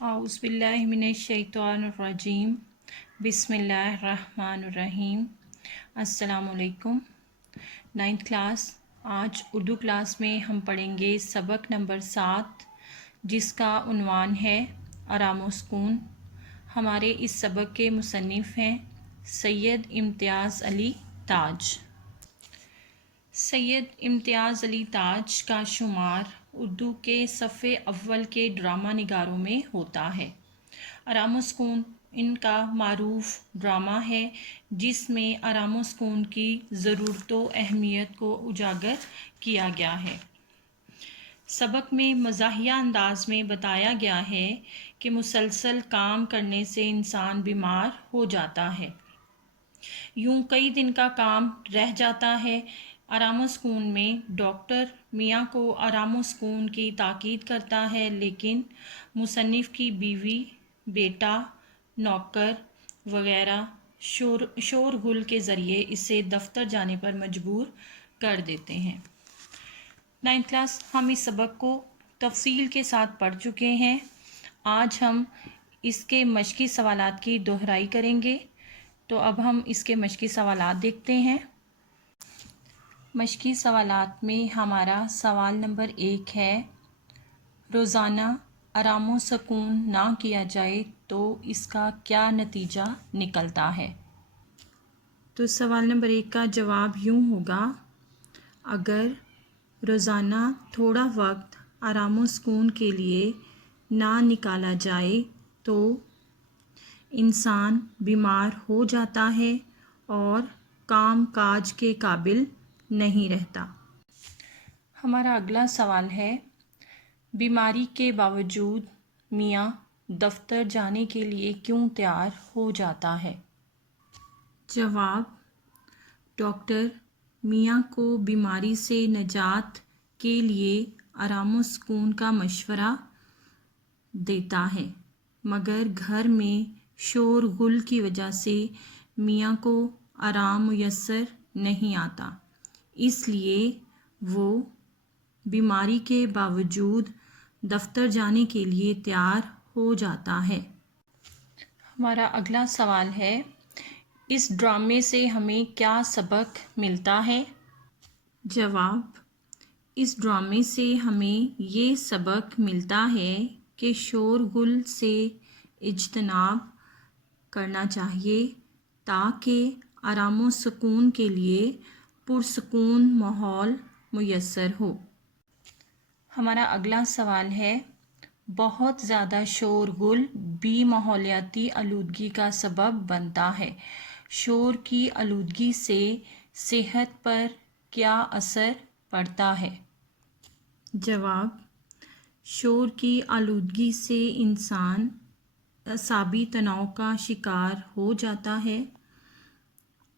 اعوذ باللہ من الشیطان الرجیم بسم اللہ الرحمن الرحیم۔ السلام علیکم۔ 9th کلاس، آج اردو کلاس میں ہم پڑھیں گے سبق نمبر 7، جس کا عنوان ہے آرام و سکون۔ ہمارے اس سبق کے مصنف ہیں سید امتیاز علی تاج۔ سید امتیاز علی تاج کا شمار اردو کے صف اول کے ڈرامہ نگاروں میں ہوتا ہے۔ آرام و سکون ان کا معروف ڈرامہ ہے جس میں آرام و سکون کی ضرورت و اہمیت کو اجاگر کیا گیا ہے۔ سبق میں مزاحیہ انداز میں بتایا گیا ہے کہ مسلسل کام کرنے سے انسان بیمار ہو جاتا ہے، یوں کئی دن کا کام رہ جاتا ہے۔ آرام و سکون میں ڈاکٹر میاں کو آرام و سکون کی تاکید کرتا ہے، لیکن مصنف کی بیوی، بیٹا، نوکر وغیرہ شور غل کے ذریعے اسے دفتر جانے پر مجبور کر دیتے ہیں۔ 9th کلاس، ہم اس سبق کو تفصیل کے ساتھ پڑھ چکے ہیں۔ آج ہم اس کے مشقی سوالات کی دہرائی کریں گے، تو اب ہم اس کے مشقی سوالات دیکھتے ہیں۔ مشقی سوالات میں ہمارا سوال نمبر 1 ہے، روزانہ آرام و سکون نہ کیا جائے تو اس کا کیا نتیجہ نکلتا ہے؟ تو سوال نمبر 1 کا جواب یوں ہوگا، اگر روزانہ تھوڑا وقت آرام و سکون کے لیے نہ نکالا جائے تو انسان بیمار ہو جاتا ہے اور کام کاج کے قابل نہیں رہتا۔ ہمارا اگلا سوال ہے، بیماری کے باوجود میاں دفتر جانے کے لیے کیوں تیار ہو جاتا ہے؟ جواب، ڈاکٹر میاں کو بیماری سے نجات کے لیے آرام و سکون کا مشورہ دیتا ہے، مگر گھر میں شور غل کی وجہ سے میاں کو آرام میسر نہیں آتا، اس لیے وہ بیماری کے باوجود دفتر جانے کے لیے تیار ہو جاتا ہے۔ ہمارا اگلا سوال ہے، اس ڈرامے سے ہمیں کیا سبق ملتا ہے؟ جواب، اس ڈرامے سے ہمیں یہ سبق ملتا ہے کہ شور غل سے اجتناب کرنا چاہیے تاکہ آرام و سکون کے لیے پرسکون ماحول میسر ہو۔ ہمارا اگلا سوال ہے، بہت زیادہ شور غل بھی ماحولیاتی آلودگی کا سبب بنتا ہے، شور کی آلودگی سے صحت پر کیا اثر پڑتا ہے؟ جواب، شور کی آلودگی سے انسان اعصابی تناؤ کا شکار ہو جاتا ہے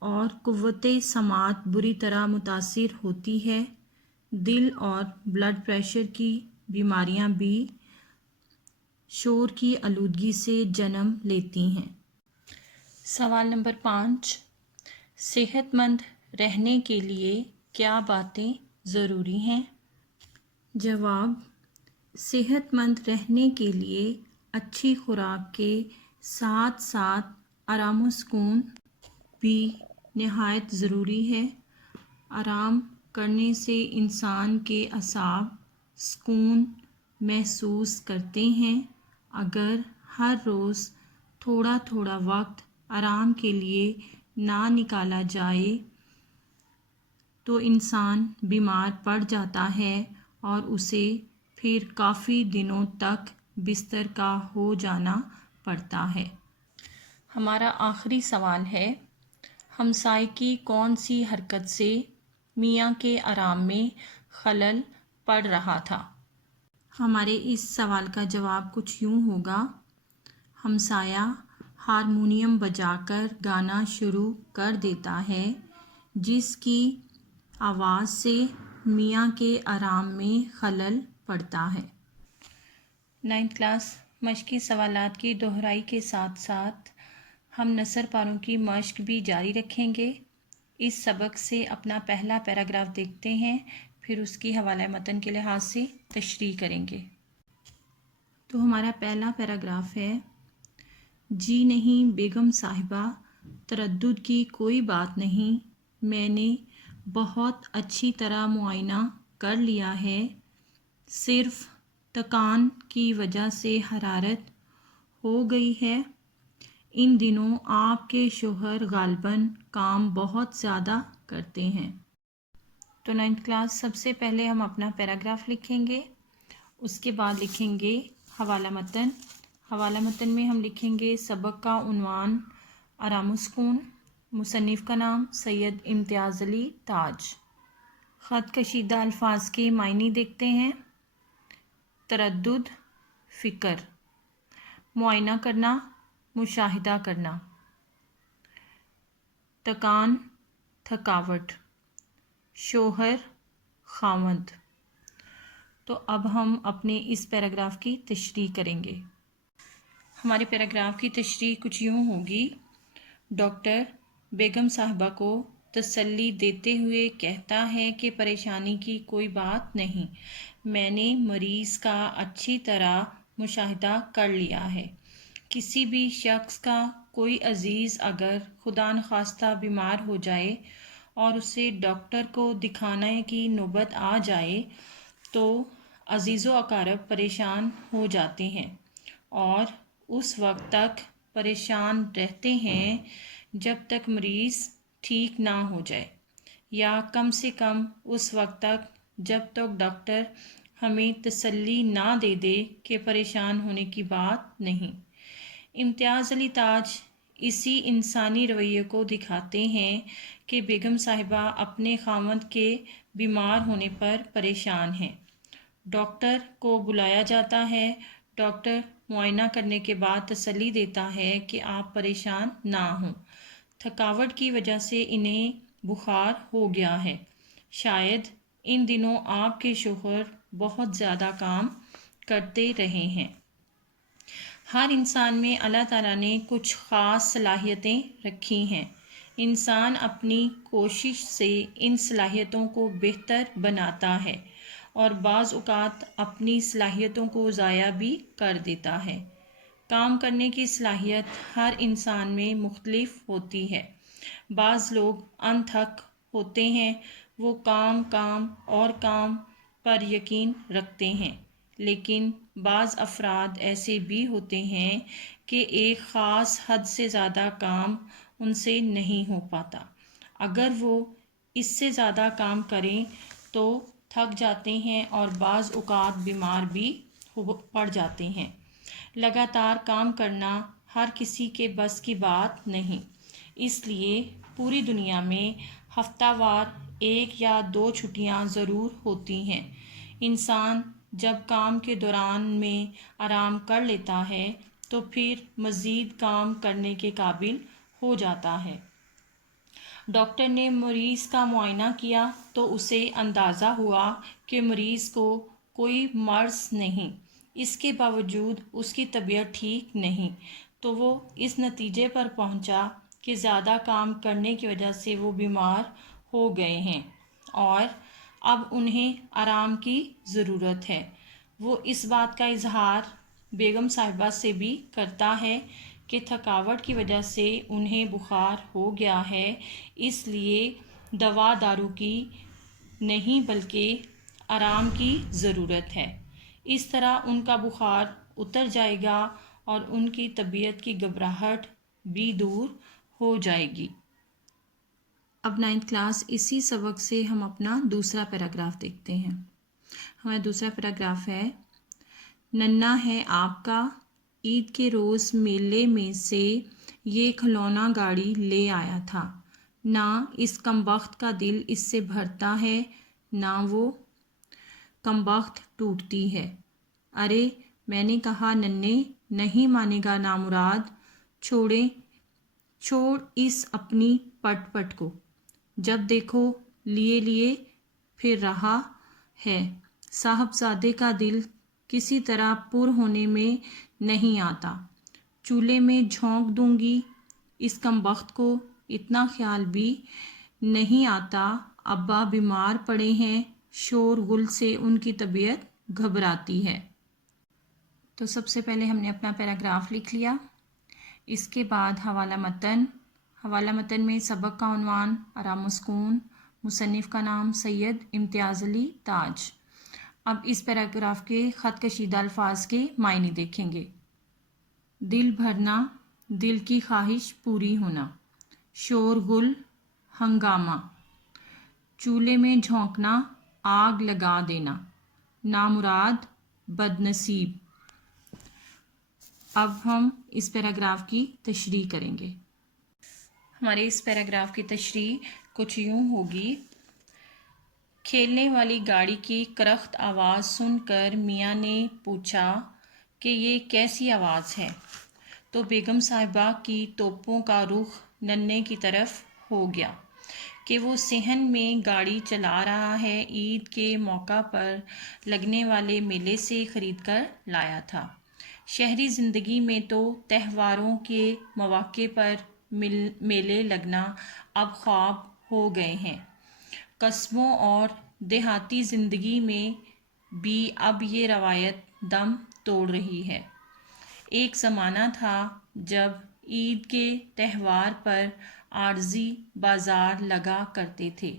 اور قوت سماعت بری طرح متاثر ہوتی ہے۔ دل اور بلڈ پریشر کی بیماریاں بھی شور کی آلودگی سے جنم لیتی ہیں۔ سوال نمبر 5، صحت مند رہنے کے لیے کیا باتیں ضروری ہیں؟ جواب، صحت مند رہنے کے لیے اچھی خوراک کے ساتھ ساتھ آرام و سکون بھی نہایت ضروری ہے۔ آرام کرنے سے انسان کے اعصاب سکون محسوس کرتے ہیں۔ اگر ہر روز تھوڑا تھوڑا وقت آرام کے لیے نہ نکالا جائے تو انسان بیمار پڑ جاتا ہے اور اسے پھر کافی دنوں تک بستر کا ہو جانا پڑتا ہے۔ ہمارا آخری سوال ہے، ہمسائے کی کون سی حرکت سے میاں کے آرام میں خلل پڑ رہا تھا؟ ہمارے اس سوال کا جواب کچھ یوں ہوگا، ہمسایہ ہارمونیم بجا کر گانا شروع کر دیتا ہے، جس کی آواز سے میاں کے آرام میں خلل پڑتا ہے۔ 9th کلاس، مشقی سوالات کی دہرائی کے ساتھ ساتھ ہم نثر پاروں کی مشق بھی جاری رکھیں گے۔ اس سبق سے اپنا پہلا پیراگراف دیکھتے ہیں، پھر اس کی حوالہ متن کے لحاظ سے تشریح کریں گے۔ تو ہمارا پہلا پیراگراف ہے، جی نہیں بیگم صاحبہ، تردد کی کوئی بات نہیں، میں نے بہت اچھی طرح معائنہ کر لیا ہے، صرف تکان کی وجہ سے حرارت ہو گئی ہے۔ ان دنوں آپ کے شوہر غالباً کام بہت زیادہ کرتے ہیں۔ تو 9th کلاس، سب سے پہلے ہم اپنا پیراگراف لکھیں گے، اس کے بعد لکھیں گے حوالہ متن۔ حوالہ متن میں ہم لکھیں گے سبق کا عنوان آرام و سکون، مصنف کا نام سید امتیاز علی تاج۔ خط کشیدہ الفاظ کے معنی دیکھتے ہیں۔ تردد، فکر، معائنہ کرنا، مشاہدہ کرنا، تکان، تھکاوٹ، شوہر، خاوند۔ تو اب ہم اپنے اس پیراگراف کی تشریح کریں گے۔ ہمارے پیراگراف کی تشریح کچھ یوں ہوگی، ڈاکٹر بیگم صاحبہ کو تسلی دیتے ہوئے کہتا ہے کہ پریشانی کی کوئی بات نہیں، میں نے مریض کا اچھی طرح مشاہدہ کر لیا ہے۔ کسی بھی شخص کا کوئی عزیز اگر خدا نخواستہ بیمار ہو جائے اور اسے ڈاکٹر کو دکھانے کی نوبت آ جائے تو عزیز و اقارب پریشان ہو جاتے ہیں اور اس وقت تک پریشان رہتے ہیں جب تک مریض ٹھیک نہ ہو جائے، یا کم سے کم اس وقت تک جب تک ڈاکٹر ہمیں تسلی نہ دے دے کہ پریشان ہونے کی بات نہیں۔ امتیاز علی تاج اسی انسانی رویے کو دکھاتے ہیں کہ بیگم صاحبہ اپنے خاوند کے بیمار ہونے پر پریشان ہیں۔ ڈاکٹر کو بلایا جاتا ہے، ڈاکٹر معائنہ کرنے کے بعد تسلی دیتا ہے کہ آپ پریشان نہ ہوں، تھکاوٹ کی وجہ سے انہیں بخار ہو گیا ہے، شاید ان دنوں آپ کے شوہر بہت زیادہ کام کرتے رہے ہیں۔ ہر انسان میں اللہ تعالیٰ نے کچھ خاص صلاحیتیں رکھی ہیں، انسان اپنی کوشش سے ان صلاحیتوں کو بہتر بناتا ہے اور بعض اوقات اپنی صلاحیتوں کو ضائع بھی کر دیتا ہے۔ کام کرنے کی صلاحیت ہر انسان میں مختلف ہوتی ہے۔ بعض لوگ انتھک ہوتے ہیں، وہ کام اور کام پر یقین رکھتے ہیں، لیکن بعض افراد ایسے بھی ہوتے ہیں کہ ایک خاص حد سے زیادہ کام ان سے نہیں ہو پاتا۔ اگر وہ اس سے زیادہ کام کریں تو تھک جاتے ہیں اور بعض اوقات بیمار بھی پڑ جاتے ہیں۔ لگاتار کام کرنا ہر کسی کے بس کی بات نہیں، اس لیے پوری دنیا میں ہفتہ وار 1 یا 2 چھٹیاں ضرور ہوتی ہیں۔ انسان جب کام کے دوران میں آرام کر لیتا ہے تو پھر مزید کام کرنے کے قابل ہو جاتا ہے۔ ڈاکٹر نے مریض کا معائنہ کیا تو اسے اندازہ ہوا کہ مریض کو کوئی مرض نہیں، اس کے باوجود اس کی طبیعت ٹھیک نہیں، تو وہ اس نتیجے پر پہنچا کہ زیادہ کام کرنے کی وجہ سے وہ بیمار ہو گئے ہیں اور اب انہیں آرام کی ضرورت ہے۔ وہ اس بات کا اظہار بیگم صاحبہ سے بھی کرتا ہے کہ تھکاوٹ کی وجہ سے انہیں بخار ہو گیا ہے، اس لیے دوا دارو کی نہیں بلکہ آرام کی ضرورت ہے، اس طرح ان کا بخار اتر جائے گا اور ان کی طبیعت کی گھبراہٹ بھی دور ہو جائے گی۔ اب 9th کلاس، اسی سبق سے ہم اپنا دوسرا پیراگراف دیکھتے ہیں۔ ہمارا دوسرا پیراگراف ہے، ننھا ہے آپ کا، عید کے روز میلے میں سے یہ کھلونا گاڑی لے آیا تھا، نہ اس کمبخت کا دل اس سے بھرتا ہے نہ وہ کمبخت ٹوٹتی ہے۔ ارے میں نے کہا ننھے، نہیں مانے گا نامراد، چھوڑ اس اپنی پٹ پٹ کو، جب دیکھو لیے پھر رہا ہے، صاحبزادے کا دل کسی طرح پر ہونے میں نہیں آتا، چولہے میں جھونک دوں گی اس کمبخت کو، اتنا خیال بھی نہیں آتا ابا بیمار پڑے ہیں، شور غل سے ان کی طبیعت گھبراتی ہے۔ تو سب سے پہلے ہم نے اپنا پیراگراف لکھ لیا. اس کے بعد حوالہ متن میں سبق کا عنوان آرام و سکون، مصنف کا نام سید امتیاز علی تاج. اب اس پیراگراف کے خط کشیدہ الفاظ کے معنی دیکھیں گے. دل بھرنا، دل کی خواہش پوری ہونا. شور گل، ہنگامہ. چولہے میں جھونکنا، آگ لگا دینا. نامراد، بد نصیب. اب ہم اس پیراگراف کی تشریح کریں گے. ہمارے اس پیراگراف کی تشریح کچھ یوں ہوگی. کھیلنے والی گاڑی کی کرخت آواز سن کر میاں نے پوچھا کہ یہ کیسی آواز ہے؟ تو بیگم صاحبہ کی توپوں کا رخ ننھے کی طرف ہو گیا کہ وہ صحن میں گاڑی چلا رہا ہے. عید کے موقع پر لگنے والے میلے سے خرید کر لایا تھا. شہری زندگی میں تو تہواروں کے مواقع پر میلے لگنا اب خواب ہو گئے ہیں. قصبوں اور دیہاتی زندگی میں بھی اب یہ روایت دم توڑ رہی ہے. ایک زمانہ تھا جب عید کے تہوار پر عارضی بازار لگا کرتے تھے.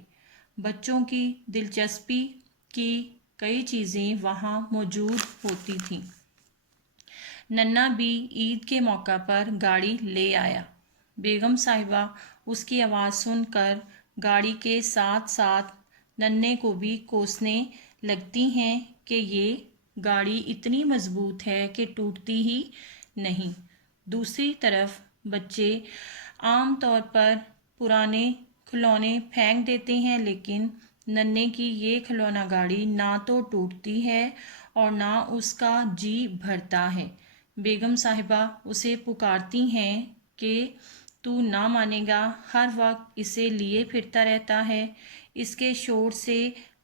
بچوں کی دلچسپی کی کئی چیزیں وہاں موجود ہوتی تھیں. ننھا بھی عید کے موقع پر گاڑی لے آیا. بیگم صاحبہ اس کی آواز سن کر گاڑی کے ساتھ ساتھ ننھے کو بھی کوسنے لگتی ہیں کہ یہ گاڑی اتنی مضبوط ہے کہ ٹوٹتی ہی نہیں. دوسری طرف بچے عام طور پر پرانے کھلونے پھینک دیتے ہیں، لیکن ننھے کی یہ کھلونا گاڑی نہ تو ٹوٹتی ہے اور نہ اس کا جی بھرتا ہے. بیگم صاحبہ اسے پکارتی ہیں کہ تو نہ مانے گا، ہر وقت اسے لیے پھرتا رہتا ہے. اس کے شور سے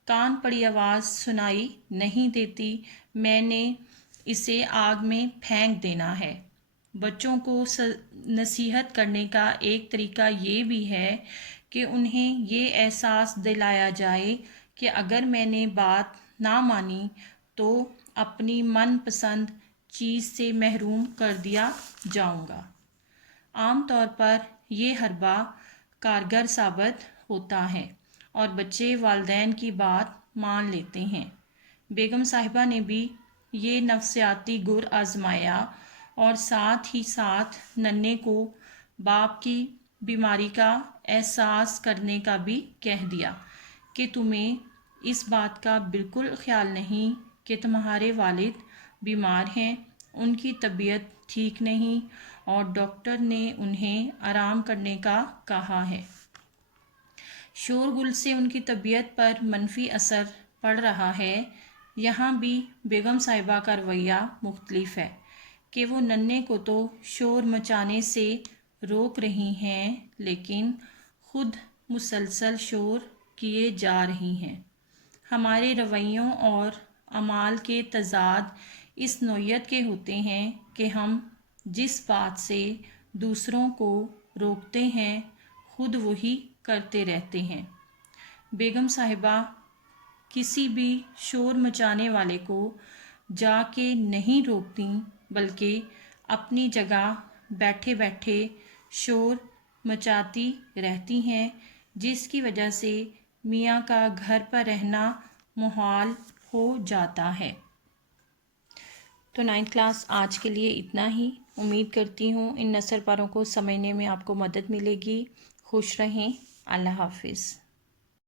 کان پڑی آواز سنائی نہیں دیتی. میں نے اسے آگ میں پھینک دینا ہے. بچوں کو نصیحت کرنے کا ایک طریقہ یہ بھی ہے کہ انہیں یہ احساس دلایا جائے کہ اگر میں نے بات نہ مانی تو اپنی من پسند چیز سے محروم کر دیا جاؤں گا. عام طور پر یہ حربہ کارگر ثابت ہوتا ہے اور بچے والدین کی بات مان لیتے ہیں. بیگم صاحبہ نے بھی یہ نفسیاتی گر آزمایا اور ساتھ ہی ساتھ ننھے کو باپ کی بیماری کا احساس کرنے کا بھی کہہ دیا کہ تمہیں اس بات کا بالکل خیال نہیں کہ تمہارے والد بیمار ہیں، ان کی طبیعت ٹھیک نہیں اور ڈاکٹر نے انہیں آرام کرنے کا کہا ہے. شور گل سے ان کی طبیعت پر منفی اثر پڑ رہا ہے. یہاں بھی بیگم صاحبہ کا رویہ مختلف ہے کہ وہ ننھے کو تو شور مچانے سے روک رہی ہیں لیکن خود مسلسل شور کیے جا رہی ہیں. ہمارے رویوں اور اعمال کے تضاد اس نوعیت کے ہوتے ہیں کہ ہم جس بات سے دوسروں کو روکتے ہیں خود وہی کرتے رہتے ہیں. بیگم صاحبہ کسی بھی شور مچانے والے کو جا کے نہیں روکتی بلکہ اپنی جگہ بیٹھے بیٹھے شور مچاتی رہتی ہیں، جس کی وجہ سے میاں کا گھر پر رہنا محال ہو جاتا ہے. تو 9th کلاس آج کے لیے اتنا ہی. امید کرتی ہوں ان نثر پاروں کو سمجھنے میں آپ کو مدد ملے گی. خوش رہیں. اللہ حافظ.